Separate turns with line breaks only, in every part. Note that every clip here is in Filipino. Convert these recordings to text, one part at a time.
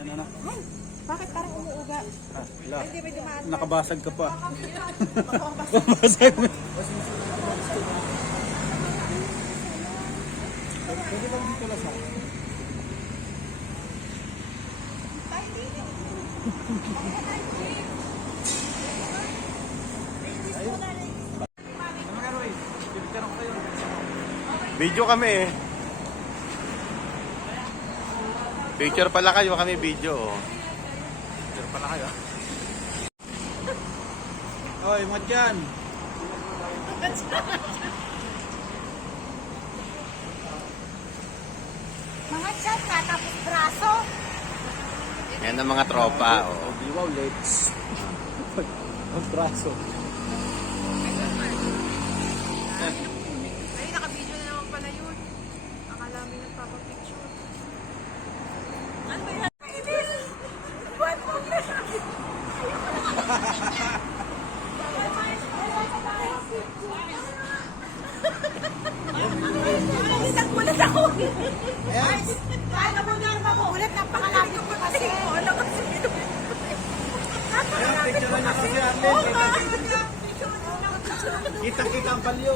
Ano na?
Ay, bakit parang umuuga?
Ah, wala.
Hindi ba dumaan?
Nakabasag ka pa. Pwede bang dito lang sa?
Video kami eh. Picture pala kayo, kami video. oh. Picture pala kayo.
Oy, mga dyan.
Mga chat ka, tapos braso.
Yan ang mga tropa. Oh.
Wow, let's. Ang braso.
Ay, naka-video na naman pala yun. Akala mo yung nagpapapicture. Ano ba yan?
Ayan.
Paano mo na makukulit? Napakalapit ko kasi.
Ano kasi?
Ayan, picture na kasi Arlen. Kitang-kita ang palyo.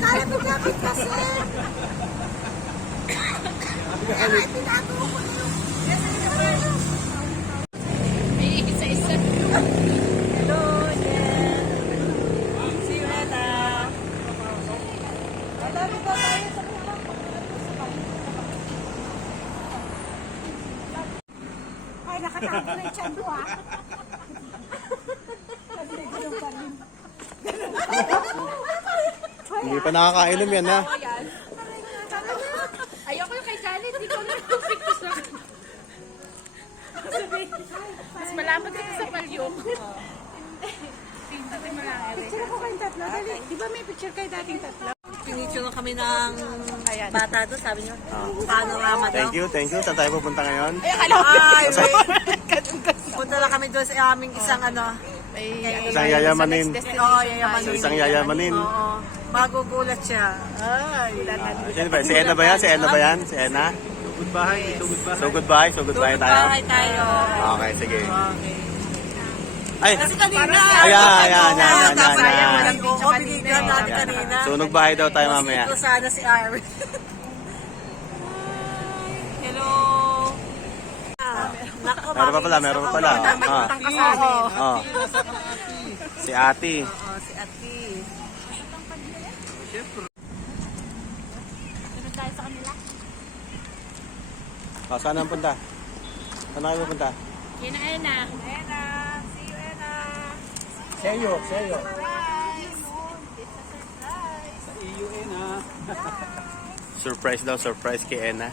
Kala mo kapit kasi. Kaya tinago ko yung...
Hello, Jen. See you later.
Madami ba tayo sa mga Ay, nakatago na yung tiyan ko ah.
Hindi pa nakakainom yan ha.
Ayoko yung kay Janet, hindi ko na Mas malapit ka sa palyok.
Picture ako kayong tatlo. Di ba may picture kayo dating tatlo?
Pinicture na kami ng bata doon, sabi niyo. Panorama daw.
Thank you, thank you. Saan tayo pupunta ngayon?
Ay, punta lang kami doon sa aming isang ano.
Isang yayamanin.
Oo, yayamanin.
Isang yayamanin.
Oo. Magugulat siya. Ay,
Ah, sino ba? Si Ena ba yan? Si Ena ba yan? Si Ena?
Goodbye, ito goodbye.
So goodbye, so goodbye tayo.
Bahay tayo.
Okay, sige.
Okay.
Ay,
Kasi kanina.
Ayan, ayan, ayan, ayan, ayan.
ayan, kanina.
sunog bahay daw tayo mamaya.
Gusto ko sana si Arvin. Hello. Ah, Nako,
Meron pa pala, meron pa pala.
May
Ah.
utang.
Oh. Si Ate.
Oo, si Ati.
Sunod tayo sa kanila.
Oh, saan ang punta? Saan tayo pupunta?
Yan na, yan na.
Ena, see you, Ena.
Seyo, seyo.
Surprise.
Sa iyo, eh, na.
Surprise daw, surprise kay Ena.